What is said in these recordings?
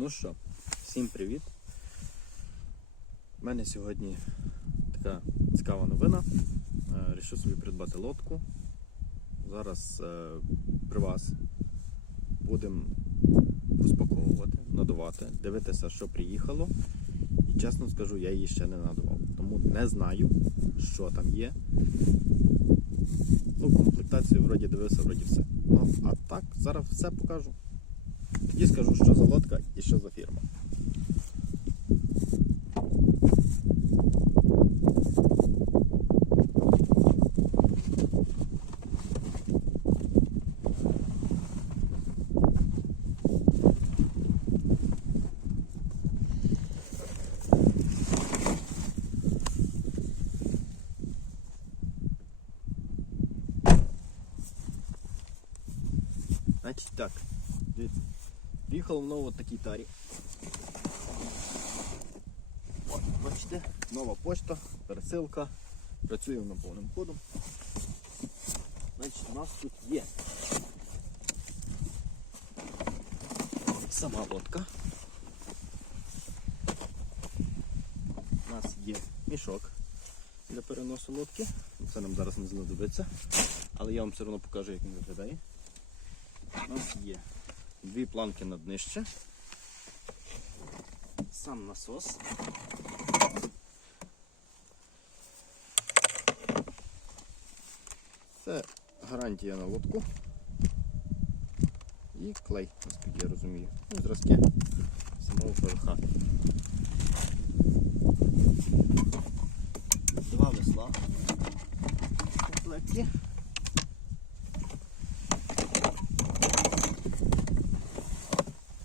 Ну що, всім привіт. У мене сьогодні така цікава новина. Е, Рішив собі придбати лодку. Зараз е, при вас будемо розпаковувати, надувати, дивитися, що приїхало. І чесно скажу, я її ще не надував. Тому не знаю, що там є. Ну, комплектацію вроді дивився, вроді все. Ну, а так, зараз все покажу. Тоді скажу, що за лодка і що за фірма. Значить так, дивіться. Приїхав знову от такій тарі. От, бачите, нова почта, пересилка. Працюємо на повним ходом. Значить, у нас тут є сама лодка. У нас є мішок для переносу лодки. Це нам зараз не знадобиться, але я вам все одно покажу, як він виглядає. У нас є дві планки на днище, сам насос. Це гарантія на лодку. І клей, наскільки я розумію. Ну, зразки самого ПВХ. Два весла в комплекті.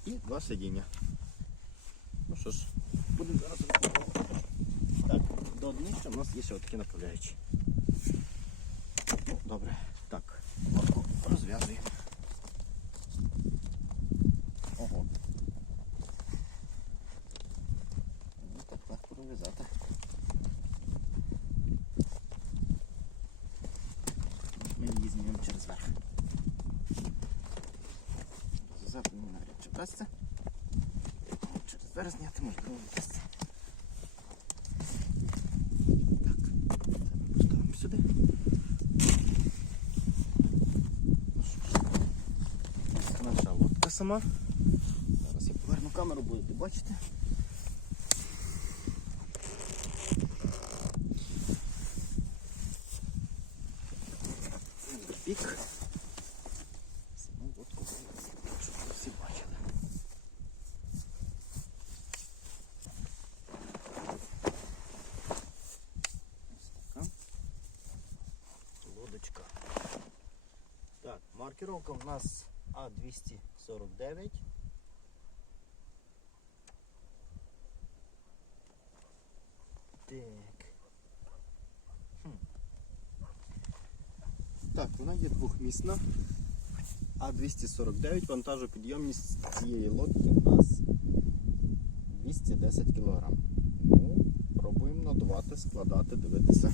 І два сидіння. Ну що ж, будемо зараз розпаковувати. Так, до днища у нас є ще отакі направляючі. Ну, добре. Так, лодку розв'язуємо. Ого. Ну, так легко розв'язати. Ми її знімемо через верх. Розв'язати не навряд чи вдасться. Через верх зняти можливо вдасться. Так, це поставимо сюди. Наша лодка сама. Зараз я поверну камеру, будете бачити. Лодочка. Так, маркировка у нас А249. Так. Хм. Так, вона є двохмісна. А249 вантажопідйомність цієї лодки у нас 210 кг. Ну, пробуємо надувати, складати, дивитися.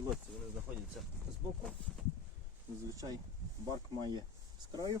цій лодці вони знаходяться збоку. Зазвичай барк має з краю,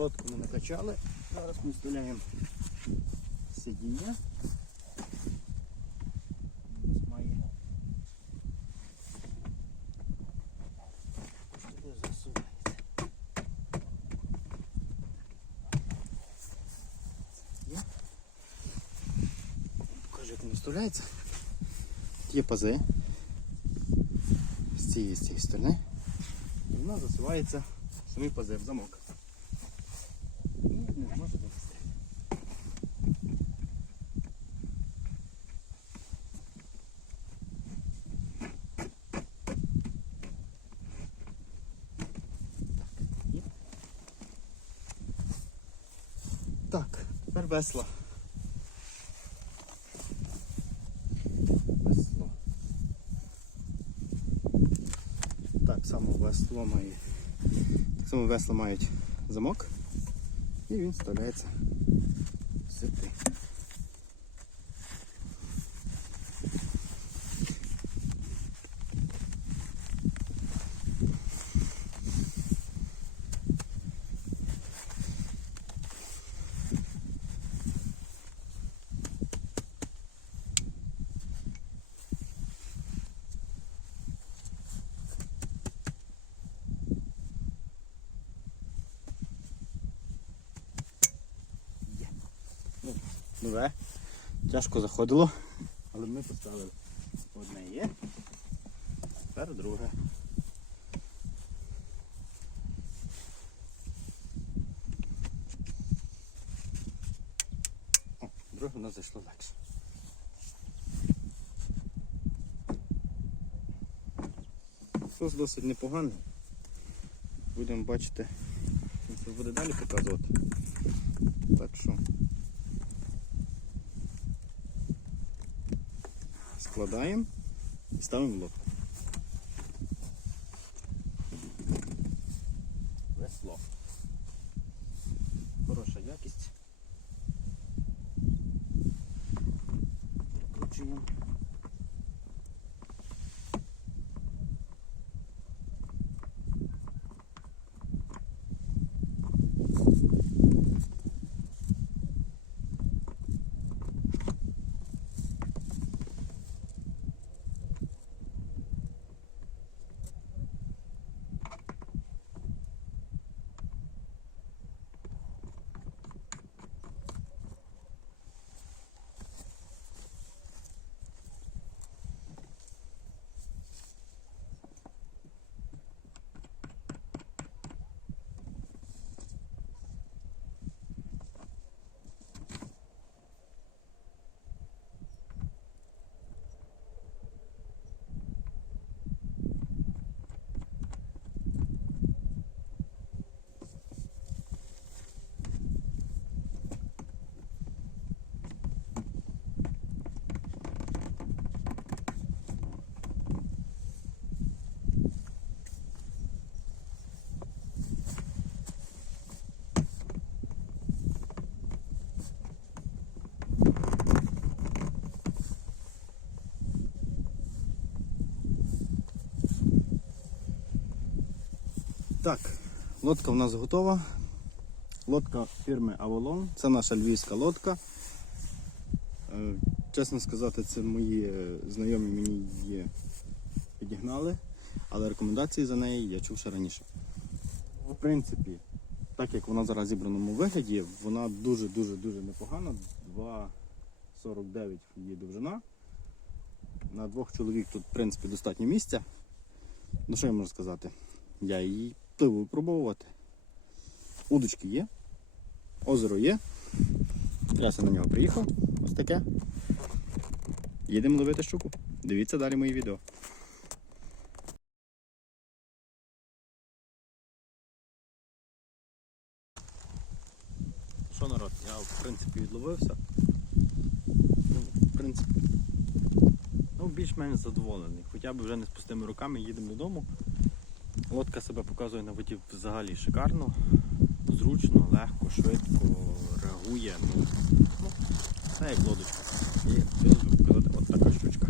Лодку ми накачали. Зараз ми вставляємо сидіння. Як воно вставляється. Є пази. З цієї з цієї сторони. І воно засувається самі пази в замок. І не може завести. Є. Так, тепер весла. Весло. Так само весло має. Так само весло мають замок і він вставляється сюди. Нове. Тяжко заходило, але ми поставили одне є. Тепер друге. О, друге у нас зайшло легше. Сос досить непоганий. Будемо бачити, що буде далі показувати. Так що. Складаємо і ставимо в лодку. Весло. Так, лодка в нас готова. Лодка фірми Avalon. Це наша львівська лодка. Е, Чесно сказати, це мої е, знайомі мені її підігнали, але рекомендації за неї я чув ще раніше. В принципі, так як вона зараз в зібраному вигляді, вона дуже-дуже дуже непогана. 2,49 її довжина. На двох чоловік тут, в принципі, достатньо місця. Ну що я можу сказати? Я її пливу випробовувати. Удочки є, озеро є. Я на нього приїхав. Ось таке. Їдемо ловити щуку. Дивіться далі мої відео. Що народ? Я в принципі відловився. Ну, в принципі, ну, більш-менш задоволений. Хоча б вже не з пустими руками їдемо додому. Лодка себе показує на воді взагалі шикарно, зручно, легко, швидко, реагує. Ну, це як лодочка. І хотілося показати от така штучка.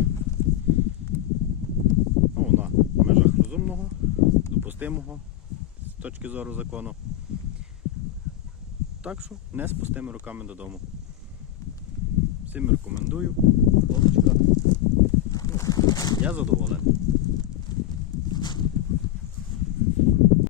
Ну, вона в межах розумного, допустимого з точки зору закону. Так що не з пустими руками додому. Всім рекомендую. Лодочка. Ну, я задоволений.